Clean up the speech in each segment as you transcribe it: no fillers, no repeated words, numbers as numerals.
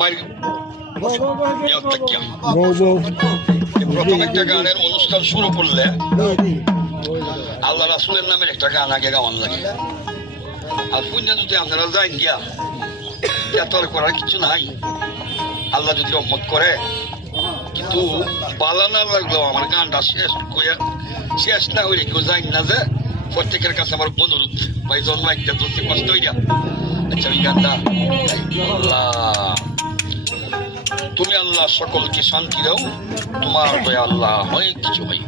বাইরে প্রথম একটা গানের অনুষ্ঠান শুরু করলে আল্লাহ রাসূলের নামের একটা গান আগে গাওয়ান লাগে। আর পুণ্য যদি আপনারা যাই গিয়া তোর করার কিছু নাই, আল্লাহ যদি রহমত করে। কিন্তু বালা না লাগলেও আমার গানটা শেষ না হইলে কেউ যাই না, যে প্রত্যেকের কাছে আমার অনুরোধ, ভাই জন্ম একটা ধরতে কষ্ট হইয়া। আচ্ছা ওই গানটা, আল্লাহ তুমি আল্লাহ সকলকে শান্তি দাও, তোমার দয়া আল্লাহ হয় কিছু হয়।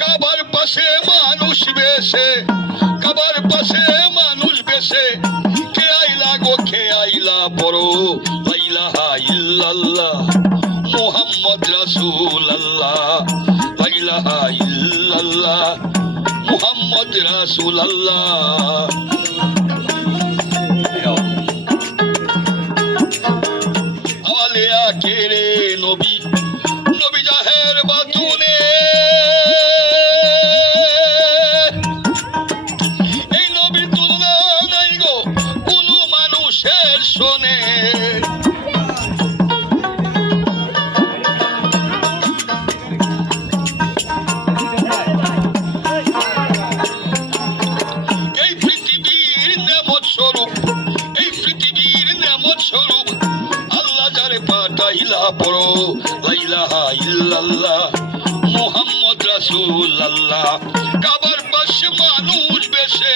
কাবার পাশে মানুষ বেশে, কাবার পাশে মানুষ বেশে, কে আইলা গো কে আইলা বড়, লা ইলাহা ইল্লাল্লাহ মুহাম্মদ রাসূলুল্লাহ, লা ইলাহা ইল্লাল্লাহ মুহাম্মদ রাসূলুল্লাহ। আলিয়া কেরে নবী, নবী জাহের বাতুনে, এই নবীর তুলনা নাই গো কোন মানুষের শোনে। এই পৃথিবীর নেমত স্বরূপ, এই পৃথিবীর নেমত স্বরূপ আল্লাহ যারে পাঠাইলা পড়ো, লা ইলাহা ইল্লাল্লাহ মুহাম্মদ রাসূলুল্লাহ। কাবার পাশে মানুষ বেশে,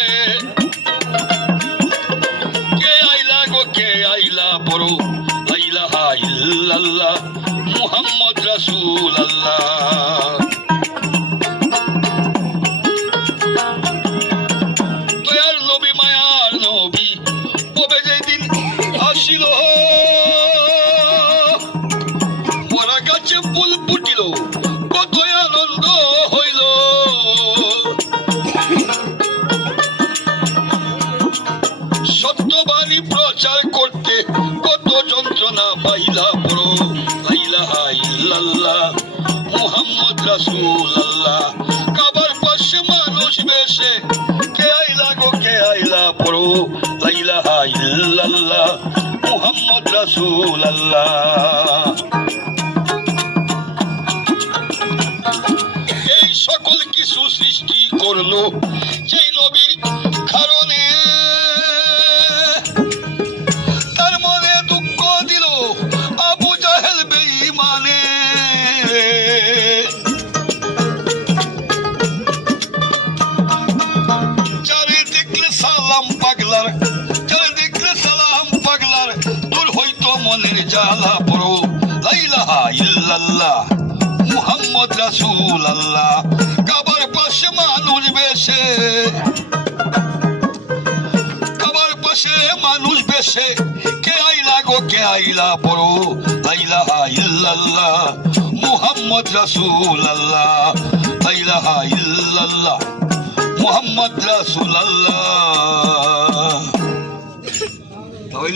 কে আইলা গো কে আইলা পড়ো, লা ইলাহা ইল্লাল্লাহ মুহাম্মদ রাসূলুল্লাহ। দয়ার নবী মায়ার নবী কবে যেদিন আসিল, মরা গাছে ফুল ফুটিল কত আনন্দ হইল। সত্যবাণী প্রচার করতে কত যন্ত্রণা পাইলা পড়ো, লা ইলাহা ইল্লাল্লাহ মুহাম্মদ রাসূলুল্লাহ। কাবার পাশে মানুষ বেশে, কে আইলা গো কে আইলা পড়ো, লা ইলাহা ইল্লাল্লাহ মুহাম্মদ রাসূলুল্লাহ। এই সকল কিছু সৃষ্টি করলো যেই নবীর কারণে, তার মনে দুঃখ দিল আবু জাহেল বেঈমানে। যারে দেখলে সালাম পাগলার, যারে দেখলে সালাম পাগলার, দূর হইতো মনের জ্বালা পড়ো, লা ইলাহা ইল্লাল্লাহ মুহাম্মদ রাসূলুল্লাহ। কাবার পাশে মানুষ বেশে, কাবার পাশে মানুষ বেশে, কে আইলা গো কে আইলা পড়ো, লা ইলাহা ইল্লাল্লাহ মুহাম্মদ রাসূলুল্লাহ, লা ইলাহা ইল্লাল্লাহ মুহাম্মদ রাসূলুল্লাহ।